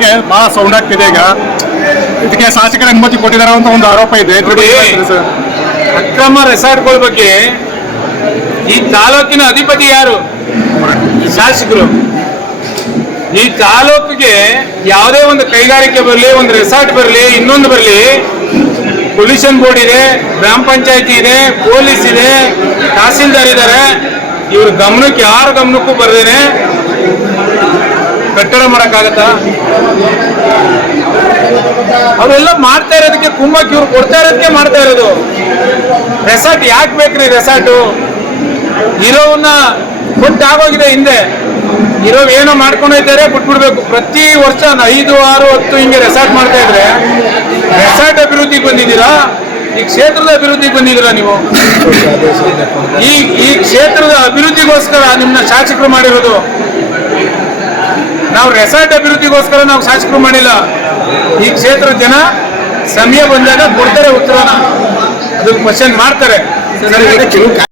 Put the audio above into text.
ಹಾಗೆ ಬಹಳ ಸೌಂಡ್ ಆಗ್ತಿದೆ ಈಗ. ಇದಕ್ಕೆ ಶಾಸಕರ ಅನುಮತಿ ಕೊಟ್ಟಿದ್ದಾರೆ ಅಂತ ಒಂದು ಆರೋಪ ಇದೆ. ಅಕ್ರಮ ರೆಸಾರ್ಟ್ಗಳ ಬಗ್ಗೆ ಈ ತಾಲೂಕಿನ ಅಧಿಪತಿ ಯಾರು? ಶಾಸಕರು. ಈ ತಾಲೂಕಿಗೆ ಯಾವುದೇ ಒಂದು ಕೈಗಾರಿಕೆ ಬರಲಿ ಒಂದು ರೆಸಾರ್ಟ್ ಬರಲಿ ಇನ್ನೊಂದು ಬರಲಿ ಪೊಲ್ಯೂಷನ್ ಬೋರ್ಡ್ ಇದೆ ಗ್ರಾಮ ಪಂಚಾಯತಿ ಇದೆ ಪೊಲೀಸ್ ಇದೆ ತಹಸೀಲ್ದಾರ್ ಇದ್ದಾರೆ. ಇವ್ರ ಗಮನಕ್ಕೆ ಯಾರ ಗಮನಕ್ಕೂ ಬರ್ದೇನೆ ಕಟ್ಟಡ ಮಾಡೋಕ್ಕಾಗತ್ತಾ? ಅವರೆಲ್ಲ ಮಾಡ್ತಾ ಇರೋದಕ್ಕೆ ಕುಂಭಕ್ಕೆ ಇವ್ರು ಕೊಡ್ತಾ ಇರೋದಕ್ಕೆ ಮಾಡ್ತಾ ಇರೋದು. ರೆಸಾರ್ಟ್ ಯಾಕೆ ಬೇಕ್ರಿ ರೆಸಾರ್ಟು ಇರೋವನ್ನ ಕೊಟ್ಟು ಆಗೋಗಿದೆ ಹಿಂದೆ. ಇರೋ ಏನೋ ಮಾಡ್ಕೊಂಡು ಹೋಗ್ತಾರೆ, ಬಿಟ್ಬಿಡ್ಬೇಕು. ಪ್ರತಿ ವರ್ಷ ಐದು, ಆರು, ಹತ್ತು ಹಿಂಗೆ ರೆಸಾರ್ಟ್ ಮಾಡ್ತಾ ಇದ್ರೆ ರೆಸಾರ್ಟ್ ಅಭಿವೃದ್ಧಿಗೆ ಬಂದಿದ್ದೀರಾ? ಈ ಕ್ಷೇತ್ರದ ಅಭಿವೃದ್ಧಿಗೆ ಬಂದಿದ್ದೀರಾ ನೀವು? ಈ ಈ ಕ್ಷೇತ್ರದ ಅಭಿವೃದ್ಧಿಗೋಸ್ಕರ ನಿಮ್ಮನ್ನ ಶಾಸಕರು ಮಾಡಿರೋದು. ನಾವು ರೆಸಾರ್ಟ್ ಅಭಿವೃದ್ಧಿಗೋಸ್ಕರ ನಾವು ಶಾಸಕರು ಮಾಡಿಲ್ಲ. ಈ ಕ್ಷೇತ್ರದ ಜನ ಸಮಯ ಬಂದಾಗ ಕೊಡ್ತಾರೆ ಉತ್ತರನ. ಅದಕ್ಕೆ ಕ್ವಶನ್ ಮಾಡ್ತಾರೆ.